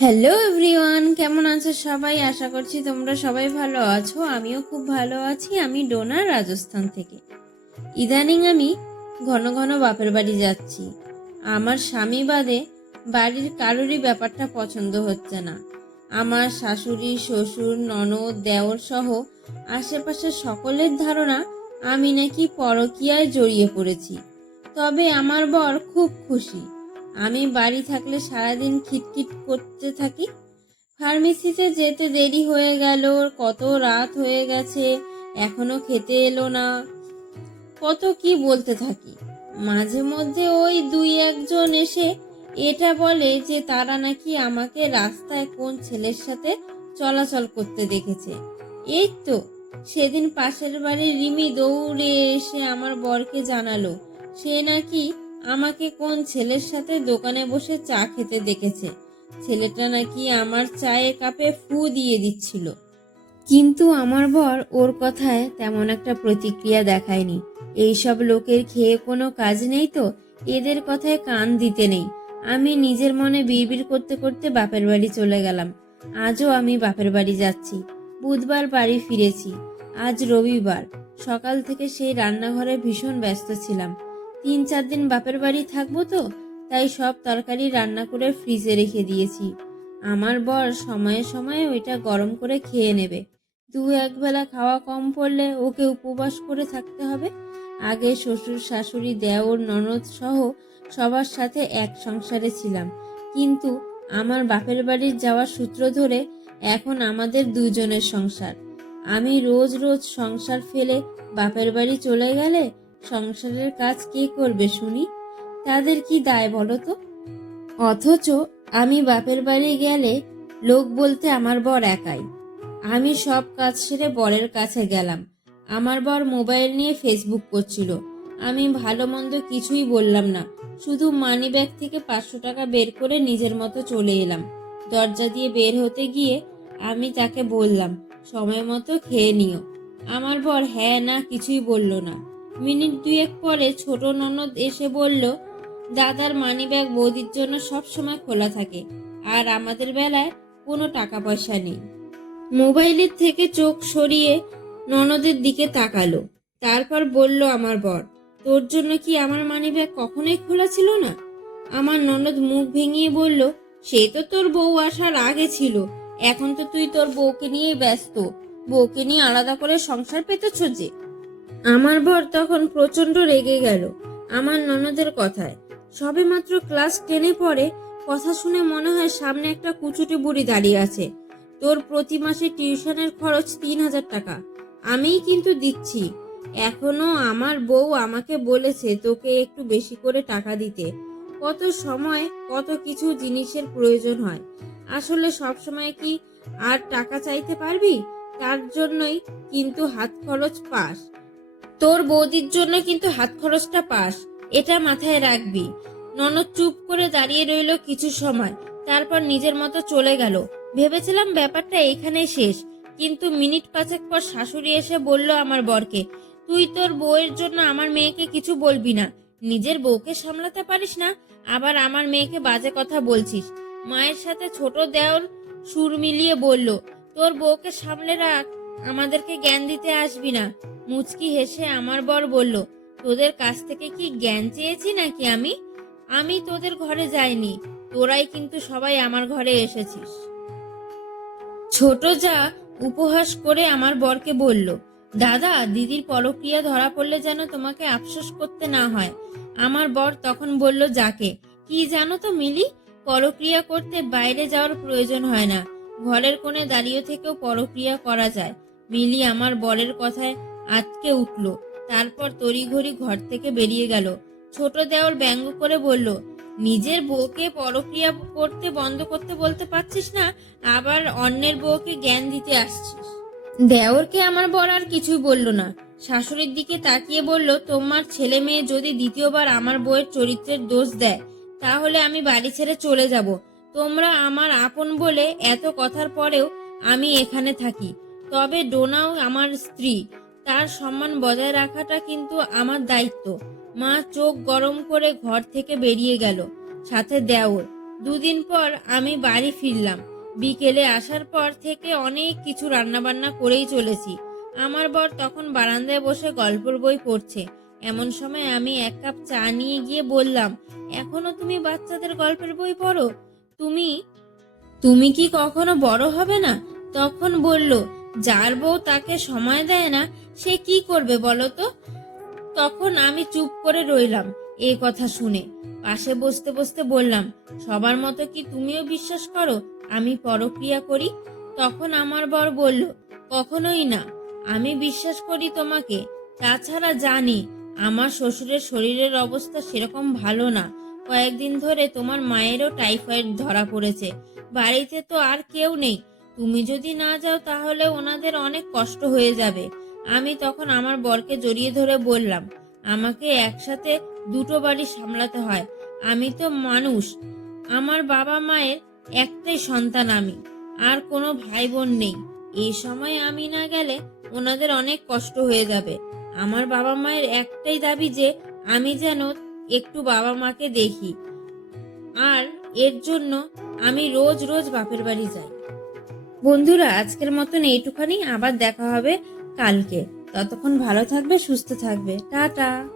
Hello everyone কেমন আছো সবাই? আশা করছি তোমরা সবাই ভালো আছো। আমিও খুব ভালো আছি। আমি ডোনা, রাজস্থান থেকে। ইদানিং আমি ঘন ঘন বাপের বাড়ি যাচ্ছি। আমার স্বামী বাদে বাড়ির কারোরই ব্যাপারটা পছন্দ হচ্ছে না। আমার শাশুড়ি, শ্বশুর, ননদ, দেওর সহ আশেপাশের সকলের ধারণা আমি নাকি পরকীয়ায় জড়িয়ে পড়েছি। তবে আমার বর খুব খুশি। আমি বাড়ি থাকলে সারাদিন খিটখিট করতে থাকি। ফার্মেসিতে যেতে দেরি হয়ে গেল, কত রাত হয়ে গেছে, এখনও খেতে এলো না। কত কি বলতে থাকি। মাঝে মধ্যে ওই দুই একজন এসে এটা বলে যে তারা নাকি আমাকে রাস্তায় কোন ছেলের সাথে চলাচল করতে দেখেছে। এই তো, সেদিন পাশের বাড়ির রিমি দৌড়ে এসে আমার বরকে জানালো, সে নাকি আমাকে কোন ছেলের সাথে দোকানে বসে চা খেতে দেখেছে? ছেলেটা নাকি আমার চায়ে কাপে ফু দিয়ে দিচ্ছিল। কিন্তু আমার বর ওর কথায় তেমন একটা প্রতিক্রিয়া দেখায়নি। এইসব লোকের খেয়ে কোনো কাজ নেই তো? এদের কথায় কান দিতে নেই। আমি নিজের মনে বিড়বিড় করতে করতে বাপের বাড়ি চলে গেলাম। আজও আমি বাপের বাড়ি যাচ্ছি। বুধবার বাড়ি ফিরেছি। আজ রবিবার। সকাল থেকে সেই রান্নাঘরে ভীষণ ব্যস্ত ছিলাম। তিন চার দিন বাপের বাড়ি থাকব তো, তাই সব তরকারি রান্না করে ফ্রিজে রেখে দিয়েছি। আমার বর সময়ে সময়ে ওইটা গরম করে খেয়ে নেবে। দু একবেলা খাওয়া কম পড়লে ওকে উপবাস করে থাকতে হবে। আগে শ্বশুর, শাশুড়ি, দেওর, ননদ সহ সবার সাথে এক সংসারে ছিলাম। কিন্তু আমার বাপের বাড়ির যাওয়ার সূত্র ধরে এখন আমাদের দুজনের সংসার। আমি রোজ রোজ সংসার ফেলে বাপের বাড়ি চলে গেলে সংসারের কাজ কে করবে শুনি? তাদের কি দায় বলো তো? অথচ আমি বাপের বাড়ি গেলে লোক বলতে আমার বর একাই। আমি সব কাজ সেরে বরের কাছে গেলাম। আমার বর মোবাইল নিয়ে ফেসবুক করছিল। আমি ভালো মন্দ কিছুই বললাম না। শুধু মানি ব্যাগ থেকে পাঁচশো টাকা বের করে নিজের মতো চলে এলাম। দরজা দিয়ে বের হতে গিয়ে আমি তাকে বললাম, সময় মতো খেয়ে নিও। আমার বর হ্যাঁ না কিছুই বলল না। মিনিট দুয়েক পরে ছোট ননদ এসে বলল, দাদার মানিব্যাগ বৌদির জন্য সব সময় খোলা থাকে আর আমাদের বেলায় কোনো টাকা পয়সা নেই। মোবাইলের থেকে চোখ সরিয়ে ননদের দিকে তাকালো। তারপর বলল, আমার বর, তোর জন্য কি আমার মানিব্যাগ কখনোই খোলা ছিল না? আমার ননদ মুখ ভেঙিয়ে বলল, সে তো তোর বউ আসার আগে ছিল। এখন তো তুই তোর বউকে নিয়ে ব্যস্ত। বউকে নিয়ে আলাদা করে সংসার পেতেছ যে? আমার বর তখন প্রচণ্ড রেগে গেল আমার ননদের কথায়। সবে মাত্র ক্লাস টেনে পড়ে কথা শুনে মনে হয় সামনে একটা কুচুটে বুড়ি দাঁড়িয়ে আছে। তোর প্রতি মাসে টিউশনের খরচ তিন হাজার টাকা। আমিই কিন্তু দিচ্ছি। এখনও আমার বউ আমাকে বলেছে তোকে একটু বেশি করে টাকা দিতে। কত সময়, কত কিছু জিনিসের প্রয়োজন হয়। আসলে সব সময় কি আর টাকা চাইতে পারবি? তার জন্যই কিন্তু হাত খরচ পাস। তোর বৌদির জন্য কিন্তু হাত খরচটা পাস, এটা মাথায় রাখবি। ননদ চুপ করে দাঁড়িয়ে রইল কিছু সময়, তারপর নিজের মতো চলে গেল। ভেবেছিলাম ব্যাপারটা এখানেই শেষ, কিন্তু মিনিট পাঁচেক পর শাশুড়ি এসে বলল আমার বরকে, তুই তোর বউয়ের জন্য আমার মেয়েকে কিছু বলবি না, নিজের বউকে সামলাতে পারিস না? আবার আমার মেয়েকে বাজে কথা বলছিস। মায়ের সাথে ছোট দেওর সুর মিলিয়ে বলল, তোর বউকে সামলে রাখ, আমাদেরকে জ্ঞান দিতে আসবি না। মুচকি হেসে আমার বর বলল, তোদের কাছ থেকে কি জ্ঞান চেয়েছি নাকি আমি? আমি তোদের ঘরে যাইনি। তোরাই কিন্তু সবাই আমার ঘরে এসেছিস। ছোট যা উপহাস করে আমার বরকে বলল, দাদা, দিদির পরক্রিয়া ধরা পড়লে যেন তোমাকে আফসোস করতে না হয়। আমার বর তখন বলল, যাকে? কি জানো তো মিলি? পরক্রিয়া করতে বাইরে যাওয়ার প্রয়োজন হয় না। ঘরের কোণে দাঁড়িয়ে থেকেও পরক্রিয়া করা যায়। মিলি আমার বরের কথায় আটকে উঠল। তারপর তড়িঘড়ি ঘর থেকে বেরিয়ে গেল। ছোট দেওর ব্যঙ্গ করে বলল, নিজের বউকে পরক্রিয়া করতে বন্ধ করতে বলতে পারছিস না? আবার অন্যের বউকে জ্ঞান দিতে আসছিস? দেওরকে আমার বর আর কিছুই বলল না। শাশুড়ির দিকে তাকিয়ে বলল, তোমার ছেলে মেয়ে যদি দ্বিতীয়বার আমার বউয়ের চরিত্রের দোষ দেয়, তাহলে আমি বাড়ি ছেড়ে চলে যাব। তোমরা আমার আপন বলে এত কথার পরেও আমি এখানে থাকি। তবে ডোনাও আমার স্ত্রী। তার সম্মান বজায় রাখাটা কিন্তু আমার দায়িত্ব। মা চোখ গরম করে ঘর থেকে বেরিয়ে গেল, সাথে দেওর। দুদিন পর আমি বাড়ি ফিরলাম। বিকেলে আসার পর থেকে অনেক কিছু রান্নাবান্না করেই চলেছি। আমার বর তখন বারান্দায় বসে গল্পের বই পড়ছে। এমন সময় আমি এক কাপ চা নিয়ে গিয়ে বললাম, এখনও তুমি বাচ্চাদের গল্পের বই পড়ো? তুমি তুমি কি কখনো বড় হবে না? তখন বলল, যার বউ তাকে সময় দেয় না সে কি করবে বলো তো? তখন আমি চুপ করে রইলাম এই কথা শুনে। পাশে বসতে বসতে বললাম, সবার মতো কি তুমিও বিশ্বাস করো? আমি পরক্রিয়া করি? তখন আমার বর বলল, কখনোই না। আমি বিশ্বাস করি তোমাকে। তাছাড়া জানি আমার শ্বশুরের শরীরের অবস্থা সেরকম ভালো না। কয়েকদিন ধরে তোমার মায়েরও টাইফয়েড ধরা পড়েছে। বাড়িতে তো আর কেউ নেই। তুমি যদি না যাও তাহলে ওনাদের অনেক কষ্ট হয়ে যাবে। আমি তখন আমার বরকে জড়িয়ে ধরে বললাম, আমাকে একসাথে দুটো বাড়ি সামলাতে হয়। আমি তো মানুষ। আমার বাবা মায়ের একটাই সন্তান আমি। আর কোনো ভাই বোন নেই। এই সময় আমি না গেলে ওনাদের অনেক কষ্ট হয়ে যাবে। আমার বাবা মায়ের একটাই দাবি যে আমি যেন একটু বাবা মাকে দেখি। আর এর জন্য আমি রোজ রোজ বাপের বাড়ি যাই। বন্ধুরা, আজকের মতন এইটুখানি। আবার দেখা হবে কালকে। ততক্ষণ ভালো থাকবে সুস্থ থাকবে। টাটা।